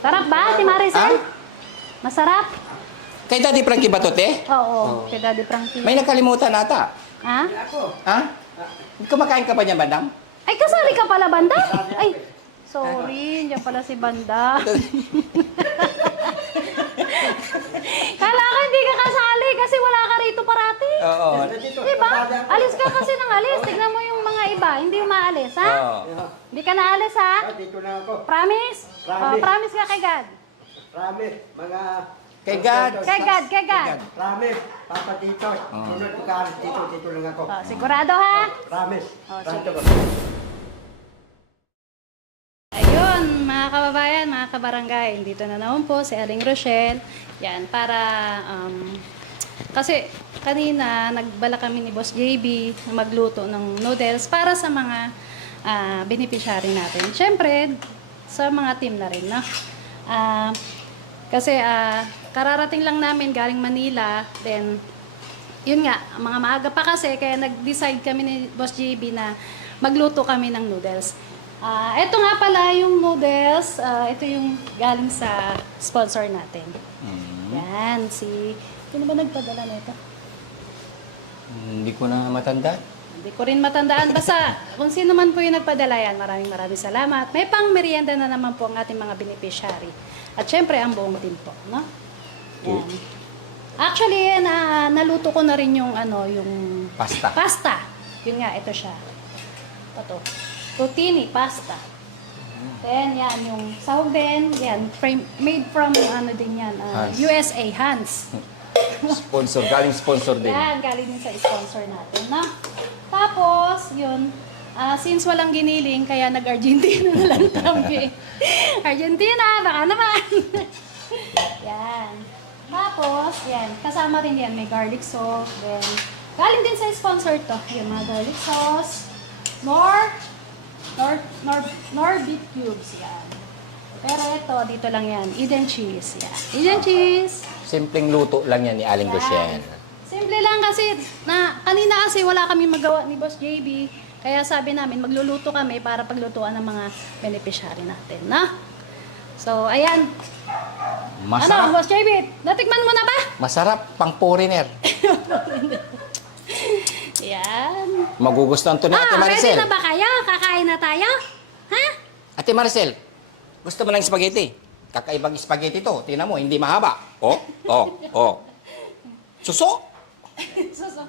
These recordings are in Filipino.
Sarap ba, Ate Maricel? Masarap? Kay Daddy Frankie ba to, te? Oo, kay Daddy Frankie. May nakalimutan ata. Ha? Ha? Kumakain ka ba niya, Bandam? Ay, kasali ka pala, Banda? Ay, sorry, hindi pala si Banda. Kala ko hindi ka kasali kasi wala ka rito parati. Oo. Diba? Alis ka kasi ng alis. Tignan mo yung mga iba, hindi umaalis, ha? Oo. Hindi ka naalis, ha? Dito na ako. Promise? Promise. Promise ka kay God. Promise, mga... Kay God. Kay God, kay God. Promise, Papa Tito. Sunod ko ka dito lang ako. Sigurado, ha? Promise. sige. Promise. Ayun, mga kababayan, mga kabarangay, dito na naman po si Aling Rochelle. Yan, para, kasi kanina nagbala kami ni Boss JB na magluto ng noodles para sa mga beneficiary natin. Siyempre, sa mga team na rin, no? Kasi kararating lang namin galing Manila, then, yun nga, mga maaga pa kasi, kaya nag-decide kami ni Boss JB na magluto kami ng noodles. Ito nga pala yung noodles. Ito yung galing sa sponsor natin. Yan, sino ba nagpadala nito? Hindi ko na matanda. Hindi ko rin matandaan. Basta, kung sino man po yung nagpadala yan, maraming salamat. May pang merienda na naman po ang ating mga beneficiary. At syempre, ang buong team po. No? Yan. Actually, naluto ko na rin yung, yung Pasta. pasta. Yun nga, ito siya. Ito. Rotini, pasta. Then, yan, yung sahog din, yan, made from, din yan, Hans. USA, Hans. Sponsor. Galing sponsor din. Yan, galing din sa sponsor natin, no? Tapos, yun, since walang giniling, kaya nag-Argentina na lang kami. Argentina, baka naman. Yan. Tapos, yan, kasama rin yan, may garlic sauce, then, galing din sa sponsor to, yung mga garlic sauce, nor beef cubes, yan. Pero ito, dito lang yan, Eden cheese, yan. Eden cheese. Simpleng luto lang yan ni Aling Rochelle. Simple lang kasi, kanina kasi wala kami magawa ni Boss JB. Kaya sabi namin, magluluto kami para paglutuan ng mga beneficiary natin, na? So, ayan. Masarap. Ano, Boss JB, natikman mo na ba? Masarap pang foreigner. Yan. Magugustuhan to ni Ate Maricel. Ready na ba kayo? Kakain na tayo? Ha? Ate Maricel, gusto mo ng spaghetti? Kakaibang spaghetti to. Tingnan mo, hindi mahaba. Oh. Suso? Suso.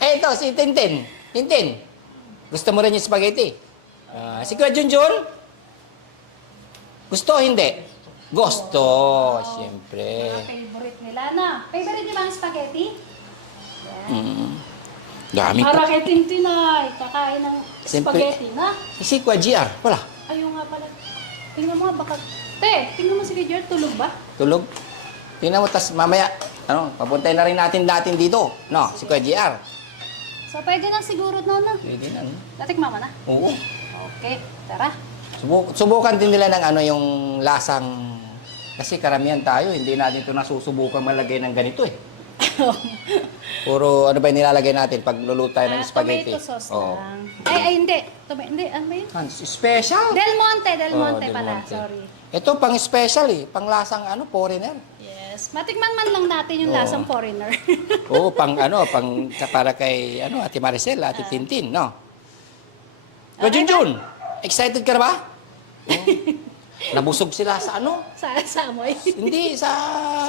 Ito, si Tintin. Tintin, gusto mo rin yung spaghetti? Si Kuya Junjun? Gusto o hindi? Gusto, siyempre. Mga favorite nila, na. Favorite niyo ba ang spaghetti? Yan. Dami Para pa. kay Tintinay, kakain ng Siyempre. spaghetti, na? Si Kuya GR, wala. Ayun nga pala. Tingnan mo, baka... tingnan mo si Giger, tulog ba? Tulog. Tingnan mo, tas mamaya, papuntay na rin natin dito. No, si Kuya GR. So, pwede na siguro na. Pwede na, no? Natikman mo na? Oo. Okay, tara. Subukan din nila ng yung lasang... Kasi karamihan tayo, hindi natin ito nasusubukan malagay ng ganito eh. Puro ano ba yung nilalagay natin pag luluto tayo ng spaghetti? Tomato sauce Oo. lang. Ay, hindi. Hindi, ano ba yun? Special? Del Monte Oo, Del pala. Monte. Sorry. Ito pang special eh, pang lasang foreigner. Yes. Matikman man lang natin yung Oo. lasang foreigner. Oo, pang para kay Ate Maricel, Ate Tintin, no? Kuya Okay Junjun, excited ka na ba? Nabusog sila sa sa amoy. Hindi, sa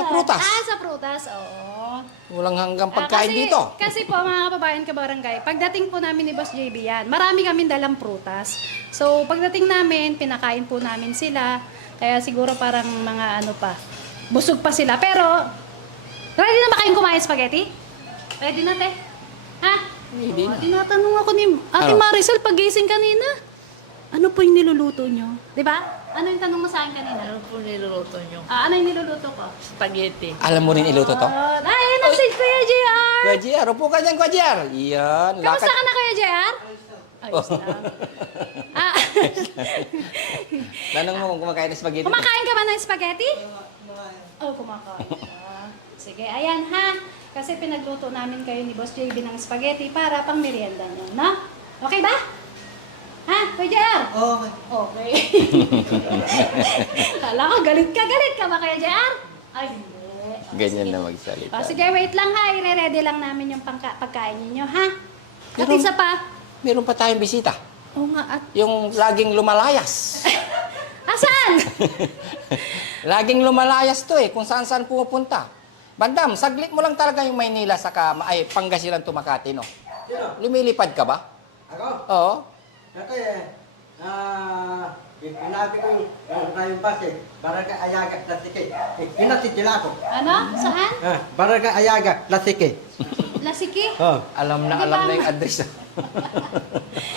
prutas. Sa prutas, oo. Walang hanggang pagkain dito. Kasi po, mga kababayan kabarangay, pagdating po namin ni Boss JB yan, marami kami dalang prutas. So, pagdating namin, pinakain po namin sila. Kaya siguro parang mga busog pa sila. Pero, ready na ba kayong kumain spaghetti? Ready na, te? Ha? Ready na. Tinatanong ako ni Ate Ano? Maricel pagising kanina. Ano po yung niluluto nyo? Di ba? Ano yung tanong mo sa akin kanina? Ano po niluluto nyo? Ano yung niluluto ko? Spaghetti. Alam mo rin iluto to? Ay, nasa Kuya JR! Kuya GR, upo ka dyan, Kuya GR. Yan, Kamusta lakad. ka na, Kuya JR? Ayos lang. Tanong mo kung kumakain ng spaghetti. Kumakain ka ba ng spaghetti? Oh, kumakain ka. Sige, ayan ha. Kasi pinagluto namin kayo ni Boss JB ng spaghetti para pang merienda nyo, no? Okay ba? Ha? Kuya JR? Okay. Okay. Kala ko, galit ka ba Kuya JR? Ay, hindi. O, Ganyan sige. na magsalita. O, sige, wait lang ha. I-ready lang namin yung pagkain ninyo, ha? At Pero- isa pa. Meron pa tayong bisita. Oo nga, at Yung laging lumalayas. asan? Laging lumalayas to eh, kung saan-saan pumupunta. Bandam, saglit mo lang talaga yung Maynila sa Pangasinan to Makati, no? Sino? Lumilipad ka ba? Ako? Oo. Dati, pinabi ko yung bus eh. Barangay Ayaga, Lasike. Pinatitila ako. Ano? Saan? Barangay Ayaga, Lasike. Lasiki? Oh. Alam na Hindi alam ba- na yung address.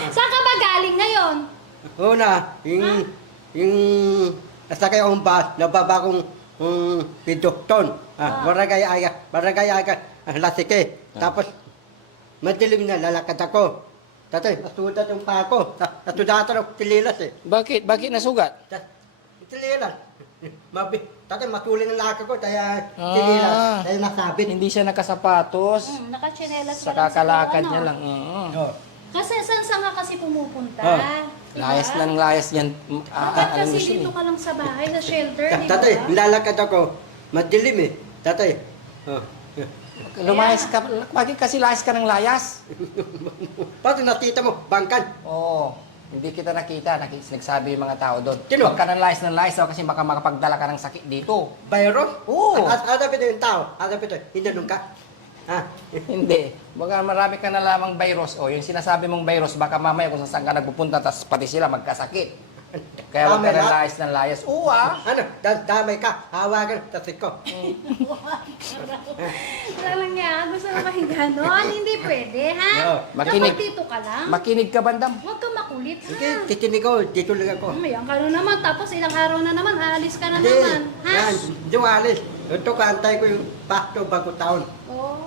Saan ka ba galing ngayon? Una, yung nasakay akong bus, nababa kong Pidokton. Barangay Ayaga, Lasike. Tapos, madilim na lalakad ako. Tatay, nasudat yung pa ako. Nasudatan ako tililas eh. Bakit? Bakit nasugat? Tililas. Tatay, matulin ang laka ko, kaya Ah. tililas. Kaya nasabit. Hindi siya nakasapatos. Nakachinelas Sa ka lang kakalakad ano? niya lang. Oo. Oh. Kasi saan ka kasi pumupunta? Oh. Diba? Layas ng layas yan. Bakit Alam mo kasi siya dito eh. ka lang sa bahay, sa shelter, di ba? Tatay, lalakad ako. Madilim eh. Tatay. Oh. Lumayas ka. Bakit kasi layas ka ng layas? Pati nakita mo, bangkan. Oo. Hindi kita nakita. Nagsabi yung mga tao doon. Sino? Huwag ka ng layas daw kasi baka makapagdala ka ng sakit dito. Virus? Oo. Ada pito yung tao. Ada pito. Hinanong ka. Ha? Hindi. Baka marami ka na lamang virus. O, yung sinasabi mong virus, baka mamaya kung saan ka nagpupunta, tapos pati sila magkasakit. Kaya huwag ka ng Tama layas ng layas. Oo ah. Ano? Damay ka. Hawakan. Tasik ko. Wala lang nga, gusto mo mahiga noon? Hindi pwede, ha? No. Makinig. Dapat dito ka lang. Makinig ka, Bandam. Huwag ka makulit, ha? Sige, titinig ko. Dito lang ako. Mayan ka na naman, tapos ilang araw na naman, aalis ka na Hindi. naman, ha? Yan. Duwalis. Ito kaantay ko yung pasto bago taon. Oo.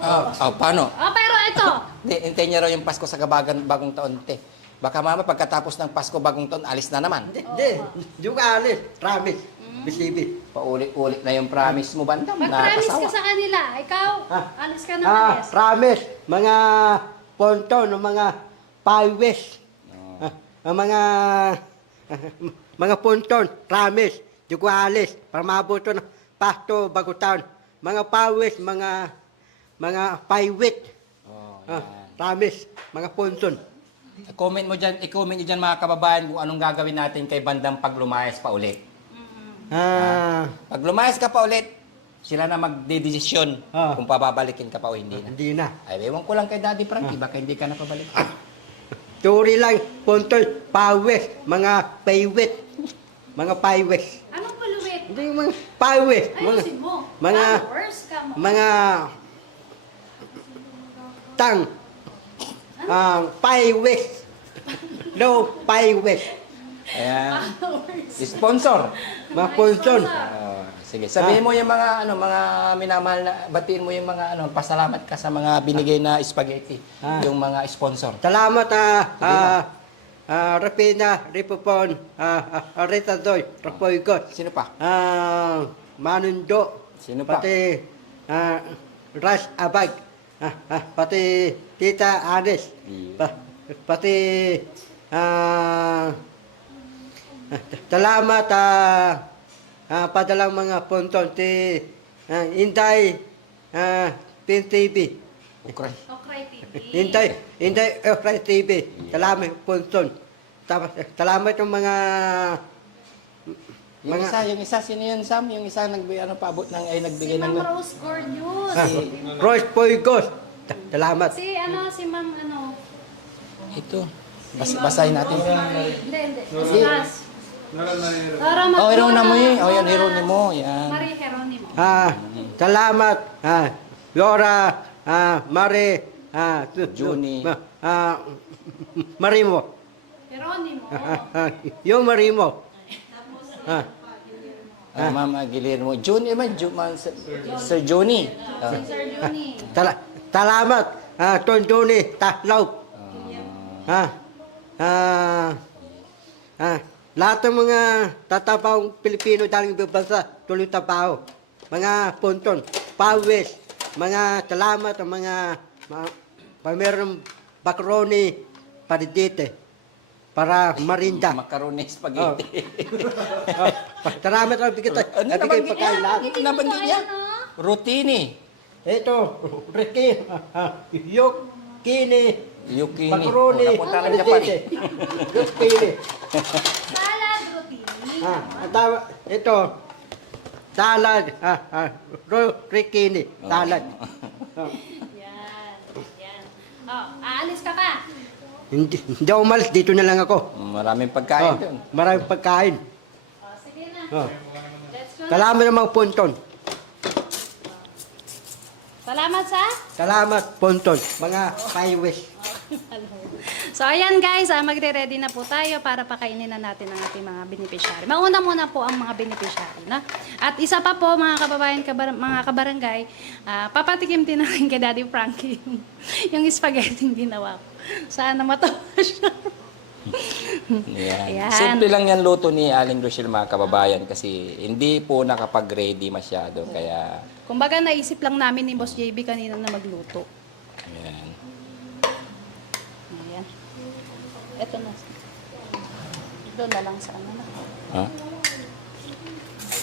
Paano? Pero ito, Hindi, hintayin niya raw yung Pasko sa bagong taon, te. Baka mama, pagkatapos ng Pasko, bagong taon, alis na naman. Hindi. Duwalis. Promise. Bisibi. Paulit-ulit na yung promise mo, Bandam. mag-promise ka Nakakasawa. sa kanila. Ikaw, Ah. alis ka na alis. Promise. Mga ponton, mga pawis. Ang mga ponton, promise. Duwalis. Para mabuto ng pasto bago taon. Mga pawis, mga paywit. Oh, Promise. Mga ponton. i-comment niyo dyan mga kababayan kung anong gagawin natin kay Bandam pag lumayas pa ulit. Pag lumayas ka pa ulit, sila na magdedesisyon kung pababalikin ka pa o hindi na. Hindi na. Ay, ewan ko lang kay Daddy Frankie, baka hindi ka na pabalik. Turi lang, ponton, pawis, mga paywit. Mga paywis. Anong paluwit? Hindi yung mga pawis. Ayusin mo. mga Followers ka mo. mga tang paywis. No, paywis. Ayan. Followers. Sponsor. Mga ponton. Sige, sabihin mo yung mga mga minamahal na batiin mo yung mga pasalamat ka sa mga binigay na spaghetti, yung mga sponsor. Salamat Rapina, Ripopon, Rita Doy, Rapoygot, Sino pa? Manundo, Sino pa? pati Ras Abag, pati Tita Anis, pati salamat padalang mga ponton ti Inday Pin TV. Ukray. Okray TV. Inday Okray TV. Salamat ponton. Tapos salamat yung mga Yung isa, sino yun, Sam? Yung isa paabot ng, Si nagbigay ng... Ma'am Rose Gordius. Rose Poygos. Salamat. Si Ma'am Ito. Basahin natin. Hindi. Mas. Para Oh, Hieronimo yun. Oh, yan, Nora Hieronimo. Yan. Marie Hieronimo. Salamat. Laura, Mari, Juni. Marimo. Hieronimo. Yung Marimo. Ma'am Guillermo. Juni, Sir Juni. Si Sir Juni. Salamat. Tondoni, Taslaw. Lahat ng mga tatapawang Pilipino daling ibang bansa, tuloy tapaw. Mga ponton, pawis, mga salamat, mga pamerong bakroni, paridite, para marinda. Macaroni spaghetti. Salamat ang bigay tayo. Ano Nabigay nabanggit pagkain niya? lahat. Nabanggit niya? Rotini. Ito, Ricky, Yok, Kini, Yukini. Macaroni, Napunta ng Japan. Yok, Kini. Salad rotini. Ang tawag, ito, salad, Rikini, salad. Yan. Yan. Oh, aalis ka ka. Hindi ako umalis, dito na lang ako. Maraming pagkain doon. Maraming pagkain. Oh, sige na. Oh. Let's go na. Salamat ng mga ponton. Salamat sa... Salamat, ponton, mga highways. So ayan guys, magre-ready na po tayo para pakainin na natin ang ating mga beneficiary. Mauna muna po ang mga beneficiary. Na? At isa pa po mga kababayan, mga kabarangay, papatikim din natin kay Daddy Frankie yung spaghetti yung ginawa ko. Sana matawa siya. Yan. Ayan. Simple lang yan luto ni Aling Rochelle mga kababayan kasi hindi po nakapag-ready masyado. Kaya, Kumbaga naisip lang namin ni Boss JB kanina na magluto. ayan. Ayan. Ito na. Doon na lang sa ano na. Ha?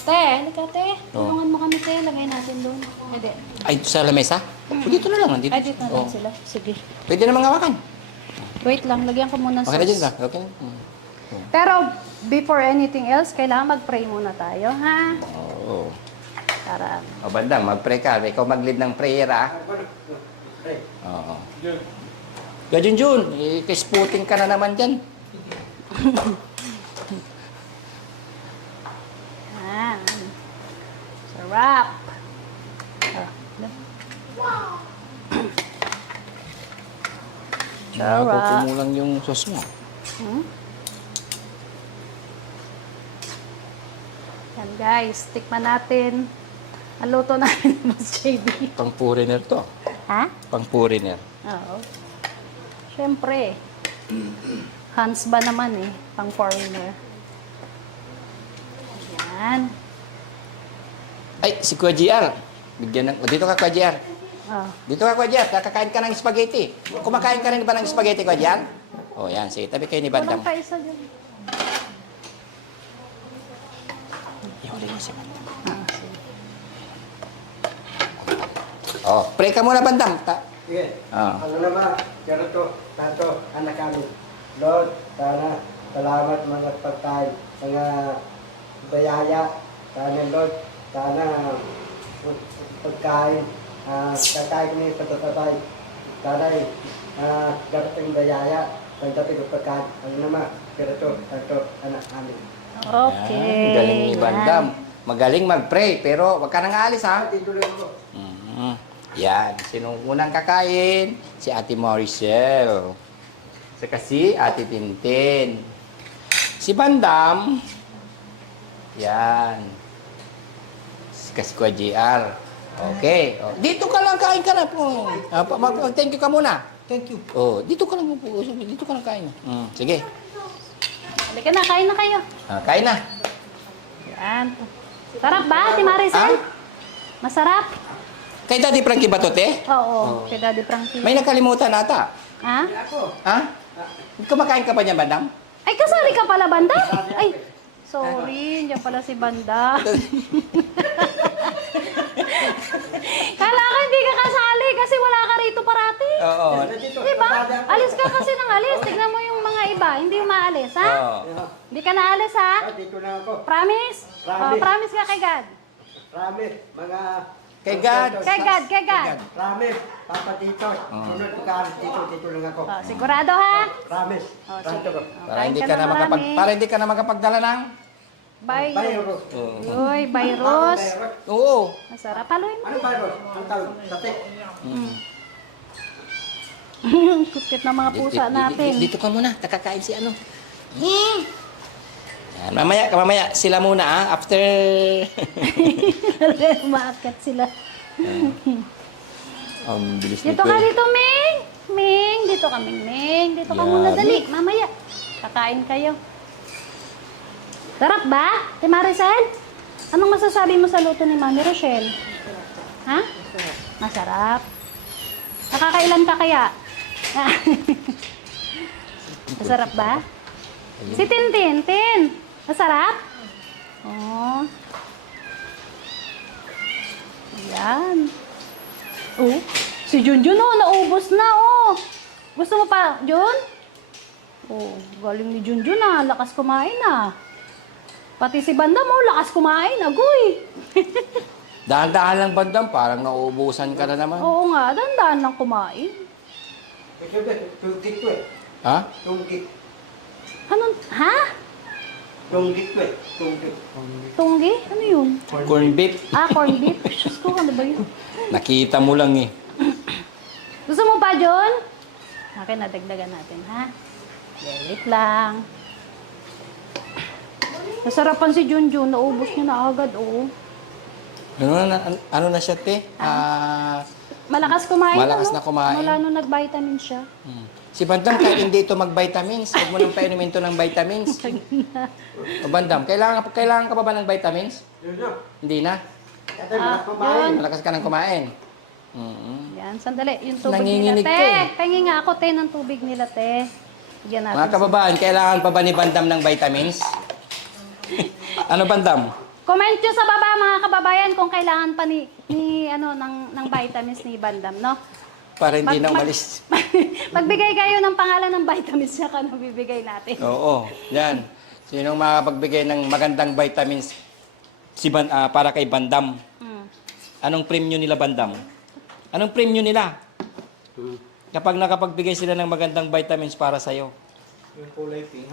Te, halika te. Oh. Tulungan mo kami te. Lagay natin doon. Hindi. Ay, sa lamesa? Dito na lang. Dito. Ay, dito na lang Oh. sila. Sige. Pwede naman hawakan. Wait lang. Lagyan ko muna ng Okay na dyan sauce. ka. Okay na. Pero before anything else, kailangan mag-pray muna tayo, ha? Oo. Para O bandang, mag-pray ka. Ikaw mag-lead ng prayer, ah. Oo. Kaya Junjun, ikisputing ka na naman dyan. yan. Sarap. Sarap. Kumulang yung sauce mo. Hmm? Yan guys, tikman natin. Ang luto namin ni Boss JB. Pang foreigner to. Ha? Pang foreigner. Oo. Siyempre. Hans ba naman eh, pang foreigner. Yan. Ay, si Kuya GR. Bigyan ng... Dito ka, Kuya GR. Oh. Dito ka, Kuya GR. Kakakain ka ng spaghetti. Kumakain ka rin ba ng spaghetti, Kuya GR? O, yan. Sige, tabi kayo ni Bandam. Walang paisa dyan. Yung rin si Bandam. Ah, sige. Oh, pray ka muna, Bandam. Sige. Ah. Ano naman, Kerato, Tato, anak kami. Lord, sana, salamat mga pagkain, mga bayaya. Sana, Lord, sana pagkain, kakain kami sa tatabay. Sana, dapat bayaya, pagdating ng pagkain. Ano naman, Kerato, Tato, anak kami. Okay. Yan, galing ni yan. Bandam. Magaling mag-pray, pero wag ka nang aalis, ha? Dito lang ako. Yan. Sinong unang kakain? Si Ate Maricel. Saka si Ate Tintin. Si Bandam. Yan. Saka si Kuya GR. Okay. Oh, dito ka lang, kain ka na po. Thank you ka muna. Thank you. Oh, dito ka lang po. Dito ka lang kain. Sige. Halika na, kain na kayo. Kain na. Yan. Sarap ba, Ate Maricel? Masarap? Kay Daddy Frankie ba to, te? Oo, kay Daddy Frankie. May nakalimutan ata. Ha? Ako. Ha? Kumakain ka ba niyan, Bandam? Ay, kasali ka pala, Banda? Ay, sorry, hindi pala si Banda. Kala ko hindi ka kasali kasi wala ka rito parati. Oo. Diba? Alis ka kasi ng alis. Tignan mo yung mga iba, hindi umaalis, ha? Oo. Hindi ka naalis, ha? Dito lang ako. Promise? Promise. Promise ka kay God. Promise, mga... Kay God. Kay God, kay God. Promise, Papa Dito. Sunod ko ka dito lang ako. Oh, sigurado, ha? Promise. Oh, Promise sige. ko. Oh, Para kain hindi ka ka na na marami. para hindi ka na makapagdala ng Virus. Virus. Uy, virus. Oo. Masarap. Haluin mo. Ano virus? Ang tawag? Tatik. Kukit ng mga pusa natin. Dito ka muna, nakakain si ano. Yan, mamaya sila muna after Umaakyat sila. bilis ni Dito ka dito, Ming. Ming, dito ka, Ming. Dito ka Yan. muna, dali. Mamaya. Kakain kayo. Sarap ba, Ate Maricel? Anong masasabi mo sa luto ni Mami Rochelle? Ha? Masarap. Nakakailan ka kaya? Masarap ba? Si Tintin, Tin. Masarap? Oh. Ayan. Oh, si Junjun oh, naubos na oh. Gusto mo pa, Jun? Oh, galing ni Junjun ah, lakas kumain ah. Pati si Bandam oh, lakas kumain, agoy. Dahan-dahan lang bandam, parang nauubusan ka na naman. Oo nga, dandan lang kumain. Tunggit ko eh. Ha? Tunggit. Ano? Ha? Tunggit ko eh. Tunggit. Tunggi? Ano yun? Corn beef. Ah, corned beef. Diyos ko, ano ba yun? Nakita mo lang eh. Gusto mo pa, John? Okay, nadagdagan natin, ha? Wait lang. Nasarapan si Junjun. Naubos niya na agad, oo. Ano na siya, te? Malakas kumain, Malakas ano? na kumain. Mula nung nag-vitamin siya. Si Bandam, kahit hindi ito mag-vitamins, huwag mo nang painumin ito ng vitamins. O Bandam, kailangan ka pa ba ng vitamins? Yun na. Hindi na. Ate, malakas kumain. Malakas ka ng kumain. Mm-hmm. Yan, sandali. Yung tubig Nanginginig nila, ka te. eh. Pahingi nga ako, te, ng tubig nila, te. Bigyan natin. Mga kababayan, kailangan pa ba ni Bandam ng vitamins? Ano Bandam? Comment nyo sa baba, mga kababayan, kung kailangan pa ng vitamins ni Bandam, no? Para hindi na Mag- umalis. Magbigay kayo ng pangalan ng vitamins siya ka bibigay natin. Oo, yan. Sinong makapagbigay ng magandang vitamins para kay Bandam? Hmm. Anong premyo nila, Bandam? Anong premyo nila? Kapag nakapagbigay sila ng magandang vitamins para sa'yo. Yung kulay pink.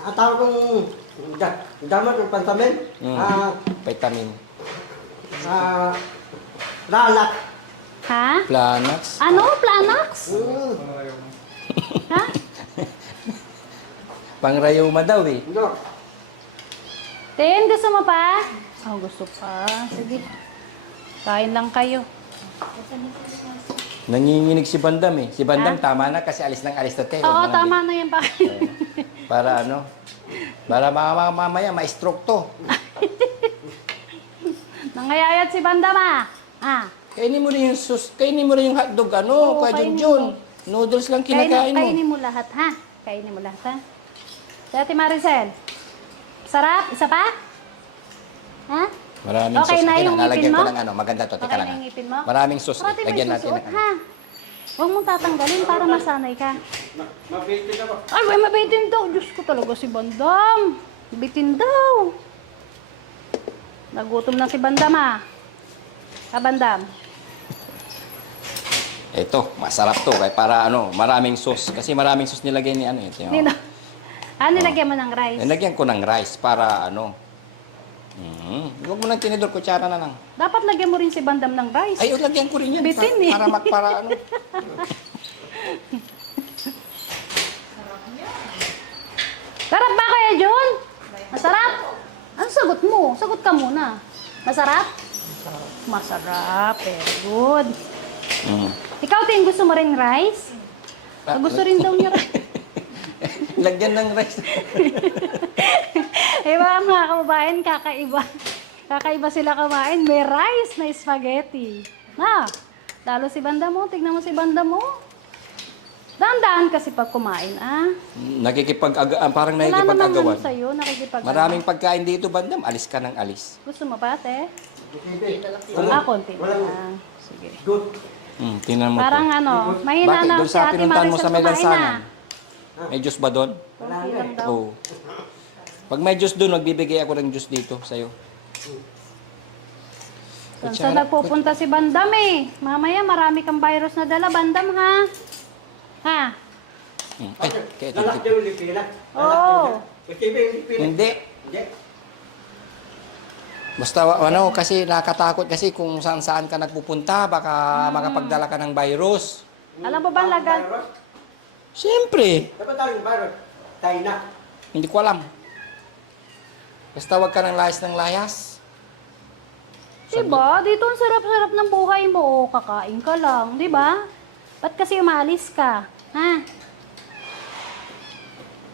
Ang tawag kong damot ng pansamin. Vitamin. Lalak. Ha? Planax. Ano? Planax? Ha? Pangrayuma daw eh. No. Tin, gusto mo pa? Oh, gusto pa. Sige. Kain lang kayo. Nanginginig si Bandam eh. Si Bandam tama na kasi alis ng alis na te. Oo, tama na yan pa. Para ano? Para mamaya ma-stroke to. Nangayayat si Bandam ah. Ah. Kainin mo rin yung kainin mo rin yung hotdog Oo, Kuya kainin Junjun. mo. Noodles lang kinakain mo. Kainin mo lahat, ha? Kainin mo lahat, ha? Dati Maricel. Sarap? Isa pa? Ha? Maraming Okay sauce. na yung lalagyan ngipin ko mo? ng ano, maganda to. Teka Okay lang. na yung ngipin mo? Maraming sauce. Parati may Lagyan natin susuot, ng ano. ha? Huwag mong tatanggalin para masanay ka. Mabitin ako. Ay, may mabitin daw. Diyos ko talaga si Bandam. Bitin daw. Nagutom na si Bandam, ha? Bandam. Ito, masarap to. Kaya para ano, maraming sauce. Kasi maraming sauce nilagay ni ano. Ito, Nino. Nilagyan mo ng rice. Nilagyan ko ng rice para ano. Huwag mo ng tinidor, kutsara na lang. Dapat lagyan mo rin si Bandam ng rice. Ay, lagyan ko rin yan. Bitin eh. Para ano. Sarap ba kaya, John? Masarap? Ano sagot mo? Sagot ka muna. Masarap? Masarap. Very good. Ikaw, Ting, gusto mo rin rice? Gusto rin daw niya rice. Lagyan ng rice. Iba mga kababayan, kakaiba. Kakaiba sila kumain. May rice na spaghetti. Lalo si Banda mo. Tignan mo si Banda mo. Dahan-dahan kasi pag kumain, Parang Wala naman nakikipag-agawan. ano sa'yo, nakikipag Maraming pagkain dito, Bandam. Alis ka ng alis. Gusto mo ba, te? Konti lang. Sige. Good. Tingnan mo Parang to. ano, mahina Bakit? na Doon si sa Ate pinuntahan mo Maricel sa may kumain lansangan. na. May juice ba doon? Konti lang daw. Oo. Pag may juice doon, magbibigay ako ng juice dito sa'yo. Saan nagpupunta si Bandam eh? Mamaya marami kang virus na dala, Bandam ha? Ha? Ay, kaya Lalak yung lipina. Oo. Ikiba yung lipina. Hindi. Hindi. Basta kasi nakatakot kasi kung saan ka nagpupunta, baka makapagdala ka ng virus. Alam mo ba lagan? Virus? Siyempre, Dapat tayo yung virus. Tayo na. hindi ko alam. Basta wag ka ng layas. Diba? Dito ang sarap-sarap ng buhay mo. Kakain ka lang. Diba? Ba't kasi umalis ka? Ha?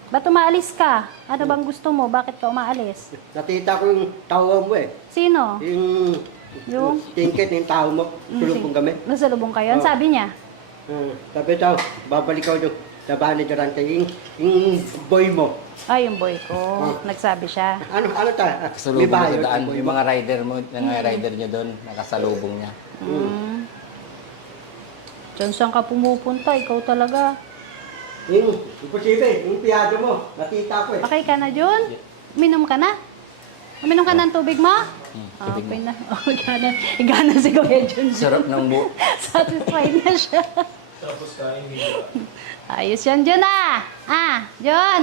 Ba't umaalis ka? Ano bang gusto mo? Bakit ka umaalis? Nakita ko yung tao mo eh. Sino? Yung tingkit yung tao mo. Sulubong kami. Nasalubong kayo? Ano Oo. sabi niya? Sabi daw, babalik ako yung labanan dyan yung boy mo. Ay, yung boy ko. Nagsabi siya. Ano ta? Kasalubong May sa daan. boy Yung mo. mga rider mo, mga rider niya doon, nakasalubong niya. Diyan saan ka pumupunta? Ikaw talaga. Yung imposible, yung piyado mo, nakita ko eh. Okay ka na, Jun? Uminom ka na? Uminom ka ng tubig mo? Tubig Okay na. Oh, igana. Igana si Kuya Jun. Sarap ng Satisfied na siya. Tapos kain nila. Ayos yan, Jun ah. Jun.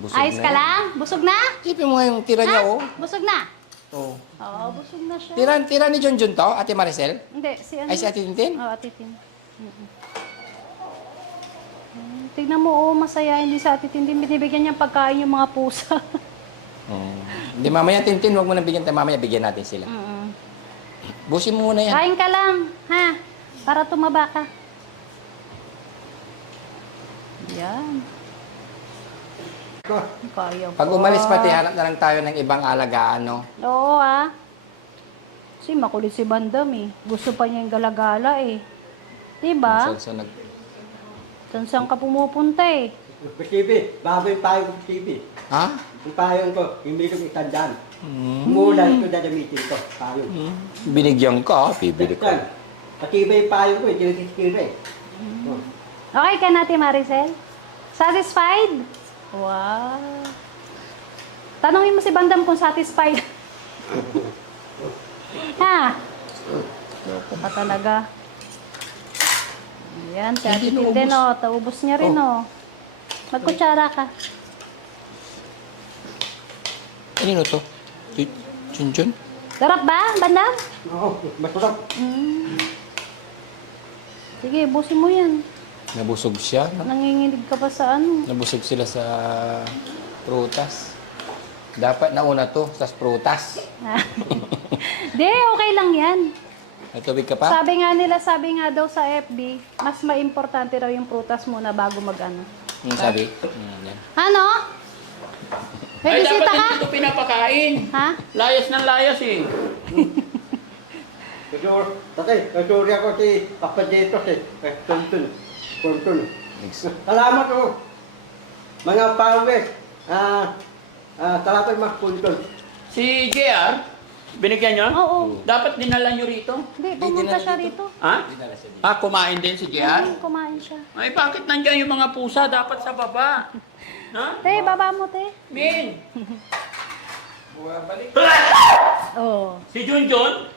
busog Ayos na ka yan. lang? Busog na? Tipin mo nga yung tira niya, oh. Busog na? Oh. Oo, busog na siya. Tira ni John to, Ate Maricel? Hindi, si ano? Ay, si Ate Tintin? Oo, Ate Tin. Tignan mo, oh, masaya. Hindi sa Ate Tintin, binibigyan niyang pagkain yung mga pusa. Hindi, mamaya Tintin, huwag mo nang bigyan tayo. Mamaya bigyan natin sila. Busin mo muna yan. Kain ka lang, ha? Para tumaba ka. Yan. Kaya Pag umalis pati, hanap na lang tayo ng ibang alagaan, no? Oo, ah. Kasi makulit si Bandam, eh. Gusto pa niya yung galagala, eh. Diba? So, Saan ka pumupunta, eh? Imposible, bago yung payong ko imposible. ha? Yung payong ko, yung milong itandaan. Umulan ko dadamitin ko, payong. Binigyan ka, bibili ko. Yan. Matibay yung payong ko, hindi nagkikira eh. Okay ka natin, Maricel? Satisfied? Wow. Tanungin mo si Bandam kung satisfied. Ha? Loko ka talaga. Ayan, si Ate Hindi Tintin, naubos. oh. Taubos niya rin, oh. Magkutsara ka. Ano to? Chun? Sarap ba, Bandam? Oo, masarap. Sige, busin mo yan. Nabusog siya. Nanginginig ka pa sa ano. Nabusog sila sa prutas. Dapat nauna to, sa prutas. Di, okay lang yan. May tubig ka pa? Sabi nga daw sa FB, mas maimportante raw yung prutas muna bago mag-ano. Sabi? Yan. Ano? May Ay, bisita dapat ka? hindi ito pinapakain. Ha? Layas ng layas eh. Kasuri ako si Papa Jetos eh. Tuntun. Salamat ko. Mga pawis. Salamat mga puntun. Si JR, binigyan nyo? Oo. Dapat dinala nyo rito. Hindi, pumunta siya rito. Ha? Kumain din si JR? Kumain siya. Ay, bakit nandyan yung mga pusa? Dapat sa baba. Ha? Te, baba mo, te. Min! Oo. Si Junjun?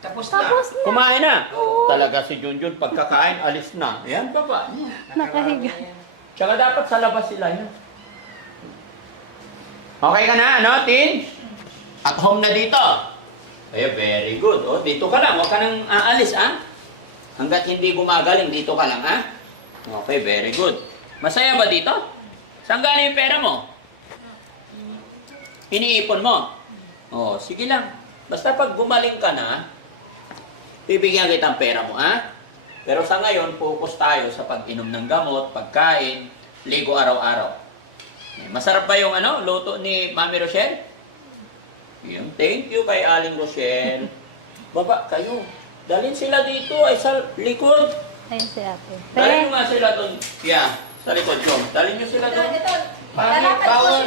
Tapos na. Kumain na? Talaga si Junjun, pagkakain, alis na. Yan, baba. Nakahiga. Tsaka dapat sa labas sila yan. Okay ka na, ano, Tin? At home na dito. Ay, very good. Oh, dito ka lang. Huwag ka nang aalis, ah. Hanggat hindi gumagaling, dito ka lang, ha? Okay, very good. Masaya ba dito? Saan galing yung pera mo? Iniipon mo? Oh, sige lang. Basta pag gumaling ka na, bibigyan kita ng pera mo, ha? Pero sa ngayon, focus tayo sa pag-inom ng gamot, pagkain, ligo araw-araw. Masarap ba yung luto ni Mami Rochelle? Yung thank you kay Aling Rochelle. Baba kayo. Dalhin sila dito ay sa likod. Ayun si ate. Dalhin Te, nyo nga sila doon. Yeah, sa likod nyo. Dalhin nyo sila doon. Pangit, bawal.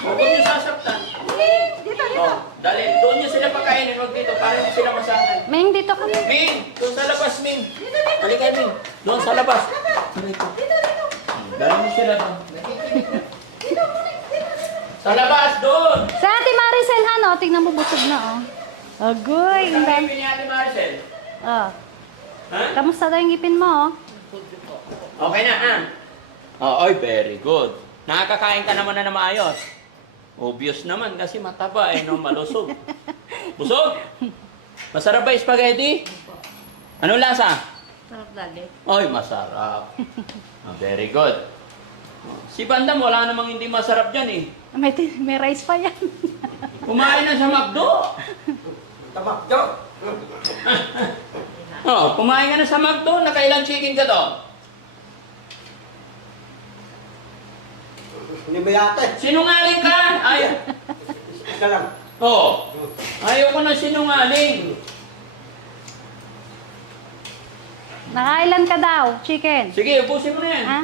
Huwag nyo sasaktan. dito. Oh, dalhin. Doon nyo sila pakainin. Huwag dito. Para hindi sila masangan. Ming, dito ka. Ming! Doon sa labas, Ming! Halika, Ming! Doon sa labas! Dito! Dalhin nyo sila doon. Sa labas, doon! Sa ate Maricel, ano? Tingnan mo, busog na, oh. Agoy. Saan kayo ni Ate Maricel? Oh. Ha? Kamusta daw yung ngipin mo, oh? Okay na, ha? Oh, oy, very good. Nakakakain ka naman na maayos. Obvious naman kasi mataba no, malusog. Busog? Masarap ba yung spaghetti? Anong lasa? Sarap lagi. Oy, masarap. Very good. Si Bandam, wala namang hindi masarap dyan eh. May rice pa yan. Kumain na sa McDo. Tamakdo. Oh, kumain ka na sa McDo. Nakailang chicken ka to? Hindi mo yata eh. Sinungaling ka! Ay, Isa lang. oh, ayaw ko na sinungaling. Nakailan ka daw, chicken? Sige, ubusin mo na yan. Ha?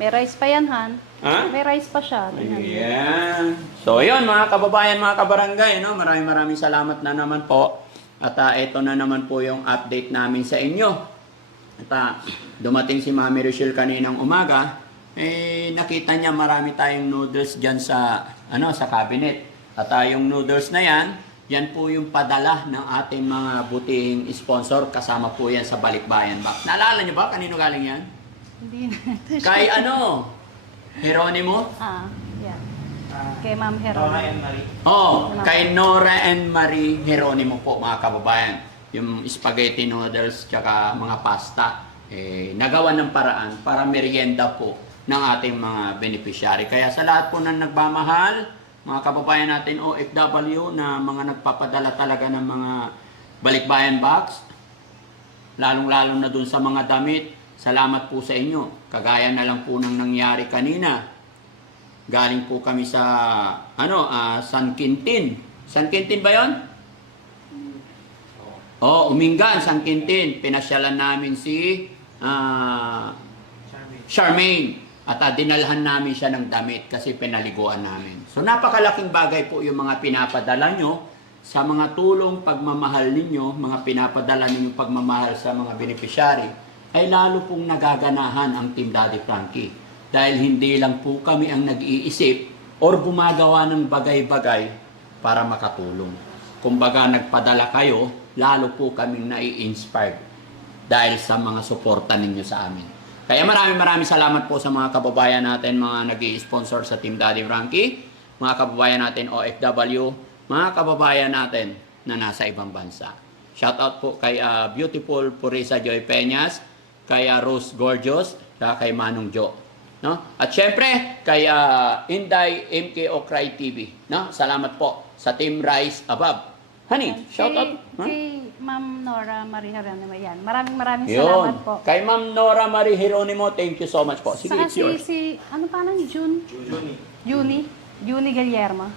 May rice pa yan, Han. Ha? May rice pa siya. Tingnan mo. Ayan. So, yun mga kababayan, mga kabarangay, no? Maraming salamat na naman po. At ito na naman po yung update namin sa inyo. At dumating si Mami Rochelle kaninang umaga, nakita niya marami tayong noodles dyan sa, sa cabinet. At yung noodles na yan po yung padala ng ating mga butihing sponsor. Kasama po yan sa Balikbayan Box. Naalala niyo ba? Kanino galing yan? Hindi na. Kay Jeronimo? Yan. Kay Ma'am Heron. Kay Nora and Marie Jeronimo po, mga kababayan. Yung spaghetti noodles tsaka mga pasta, nagawa ng paraan para merienda po ng ating mga beneficiary. Kaya sa lahat po na nagmamahal, mga kababayan natin OFW na mga nagpapadala talaga ng mga Balikbayan Box, lalong-lalo na dun sa mga damit, salamat po sa inyo. Kagaya na lang po ng nangyari kanina. Galing po kami sa San Quintin. San Quintin ba 'yon? Umingan, San Quintin. Pinasyalan namin si Charmaine. At dinalhan namin siya ng damit kasi pinaliguan namin. So napakalaking bagay po yung mga pinapadala nyo sa mga tulong pagmamahal ninyo, mga pinapadala ninyo pagmamahal sa mga beneficiary, ay lalo pong nagaganahan ang Team Daddy Frankie. Dahil hindi lang po kami ang nag-iisip or gumagawa ng bagay-bagay para makatulong. Kumbaga nagpadala kayo, lalo po kaming nai-inspired dahil sa mga suporta ninyo sa amin. Kaya maraming salamat po sa mga kababayan natin, mga nag-i-sponsor sa Team Daddy Frankie, mga kababayan natin OFW, mga kababayan natin na nasa ibang bansa. Shoutout po kay Beautiful Purisa Joy Peñas, kay Rose Gorgeous, kay Manong Jo. No? At syempre, kay Inday MKO Cry TV. No? Salamat po sa Team Rise Above. Honey, shout out. Kay Ma'am Nora Marie Geronimo yan. Maraming Yun. salamat po. Kay Ma'am Nora Marie Geronimo, thank you so much po. Sige, Saka it's yours. ano pa lang? Juni Guillermo.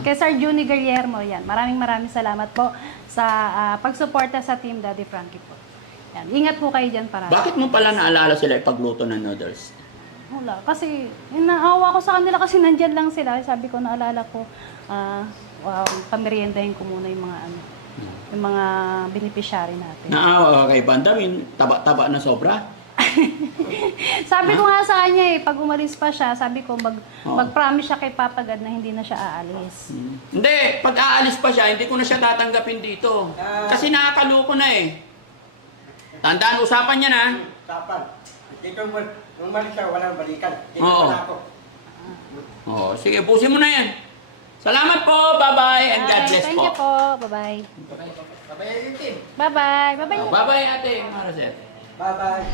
Kay Sir Juni Guillermo, yan. Maraming salamat po sa pagsuporta sa Team Daddy Frankie po. Yan. Ingat po kayo dyan para. Bakit mo pala naalala sila ipagluto ng noodles? Wala. Kasi, naawa ko sa kanila kasi nandyan lang sila. Sabi ko, naalala ko, pameriendahin ko muna yung mga yung mga beneficiary natin. Naawa ka kay Bandamin, taba-taba na sobra? Sabi ko nga sa kanya pag umalis pa siya, sabi ko mag-promise siya kay Papa God na hindi na siya aalis. Hindi, pag aalis pa siya, hindi ko na siya tatanggapin dito. Kasi nakakaloko na eh. Tandaan, usapan niya na. Usapan. Dito umalis siya, walang balikan. Dito Oo. wala ako. Sige, pusin mo na yan. Salamat po, bye-bye, and God bless Thank po. you po. Bye-bye. Bye-bye. Bye-bye. Bye-bye. Bye-bye, ate Maricel. Bye-bye.